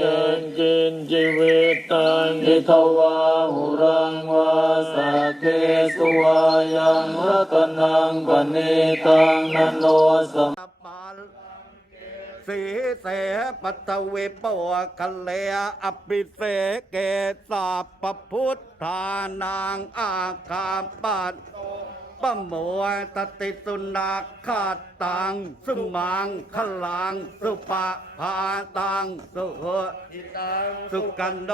เกินจินชีวิตตังนิทวาหุรังวาสักเคสุวายังรัตนังปณิตังนันโนสัมปาลสีเสปัตเวปวะคะเลอภิเสเกสาปพุทธานังอาคาปัต ปะโมตติสุนาคาตัง สุมังขลัง สุปะพาตัง สุโหสุกันโด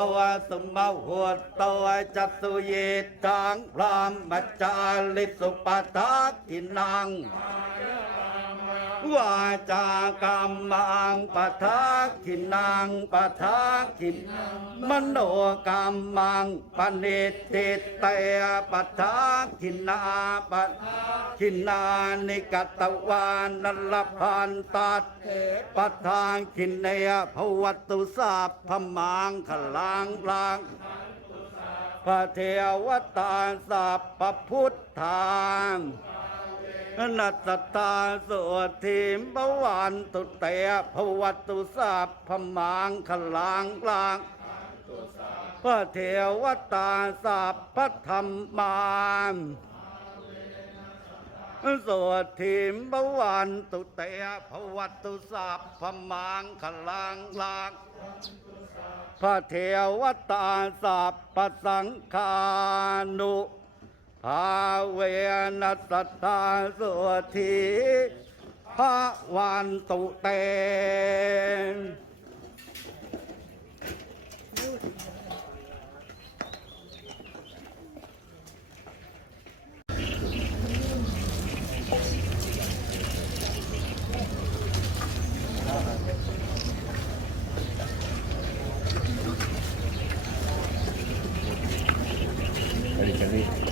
สุมาหัวโตจัตสุเยตังพรามจาลิสุปทักขินัง วาจากรรมังปะทักขินังปะทักขินมโนกรรมังปณิติเตปะทักขินาปะขินานิกตวานนลพันตัดปะทางขินเนยภวัตุสาพพมังขลังลังพระเทวตาสัพพพุทธาง นัตตาโสทิมบวันตุเตภวัตุสัพพมังขลังลางพระเทวตาสัพพธรรมังโสทิมบวันตุเตภวัตุสัพพมังขลังลางพระเทวตาสัพพสังฆานุ ภาเวนัสตาสุธีพระวันตุเตอีก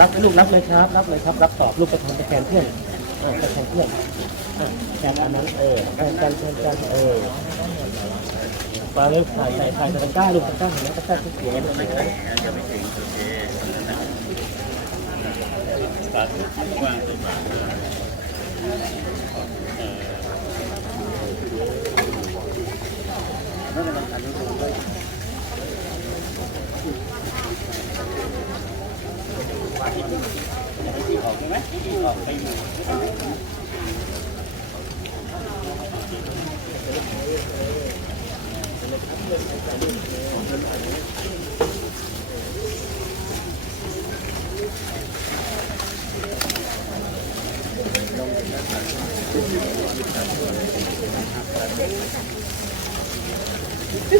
รับลูกรับเลยครับ รับเลยครับ รับตอบลูกกระทำตะแคงเพื่อนอ่ากะแคงเพื่อนอ่าแคงอันนั้นเออแคงกันแคงกันเออปลาเลือดใส่ใส่ายตะกร้าลูกตะกร้าเห็นไหมตะกร้าทุกเสียงไม่ถึงโอเคสาวนั้บ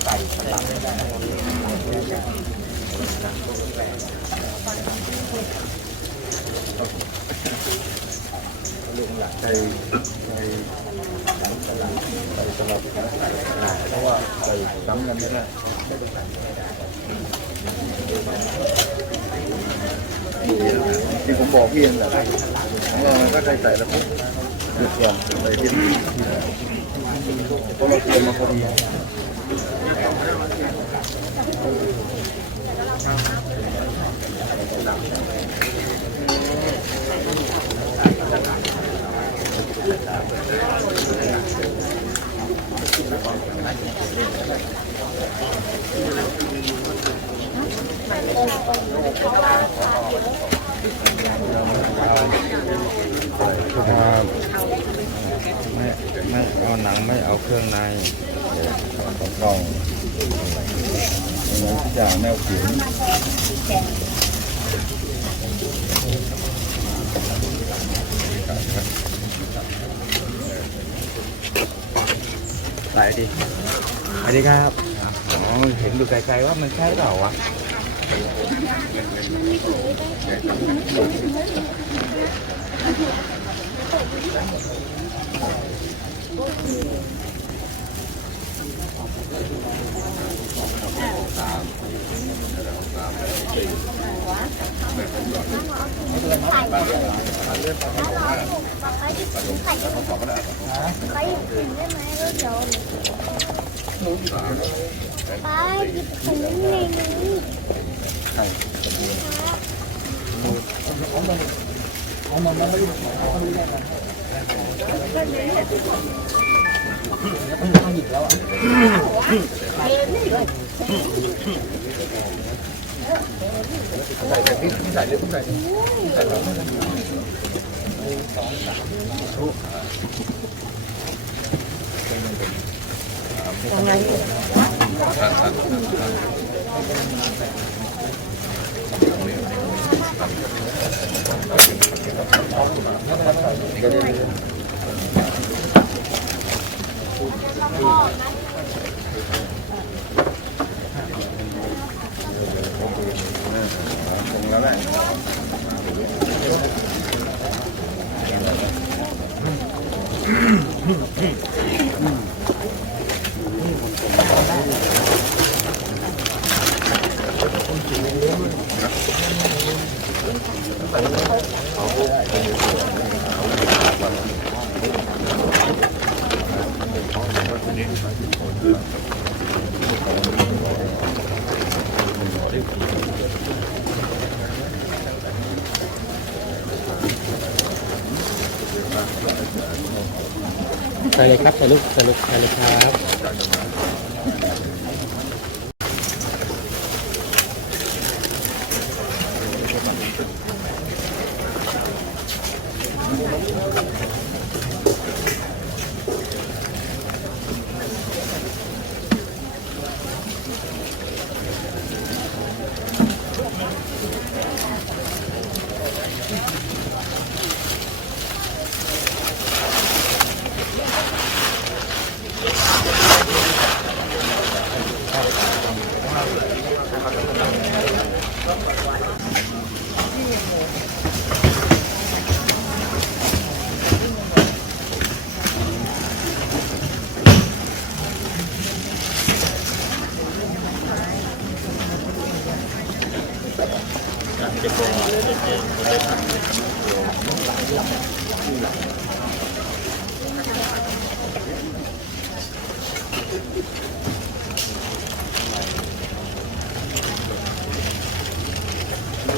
นไม่ใช่ที่ผมบอกพี่นั่นแหละเออถ้าใครใส่แล้วปุ๊บเดือดร้อนใส่ที่เพราะเราเตรียมมาพอดี ครับไม่ไม่เอาหนังไม่ เอาเครื่องในของกล่องอย่างนั้นจะแมวขิงไหนดิสวัสดีครับอ๋อเห็นดูไกลๆว่ามันใช่เปล่าวะไปหยิบถุงได้ไหมแล้วเดี๋ ยวไปหยิบถุงในนี้คงแล้วแหละใส่เลยครับใส่ลูกใส่ลูกใส่ เลย ครับถ่ายรูปถ่ายรูปถ่ายเลยครับ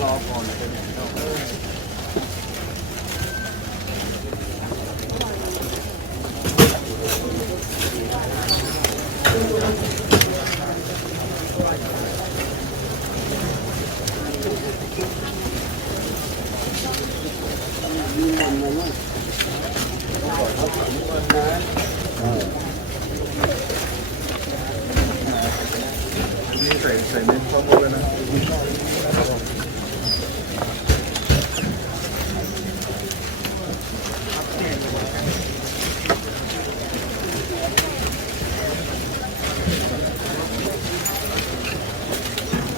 รอก่อนนะครับ นะลูกต้องบอกเขาถึงคนนะนี่ใส่ใส่เน้นข้อมูลแล้วนะ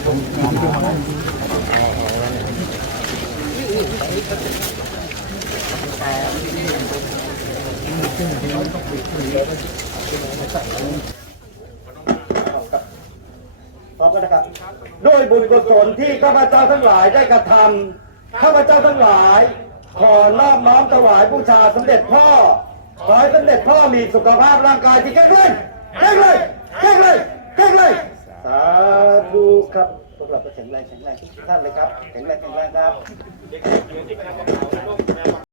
ผม ด้วยบุญกุศลที่ข้าพเจ้าทั้งหลายได้กระทำข้าพเจ้าทั้งหลาย ขอนอบน้อมถวายบูชาสมเด็จพ่อ ขอให้สมเด็จพ่อมีสุขภาพร่างกายที่แข็งแรงแข็งแรงแข็งแรงแข็งแรงสาธุครับพวกเราก็แข็งแรงแข็งแรงทุกท่านเลยครับแข็งแรงแข็งแรงครับ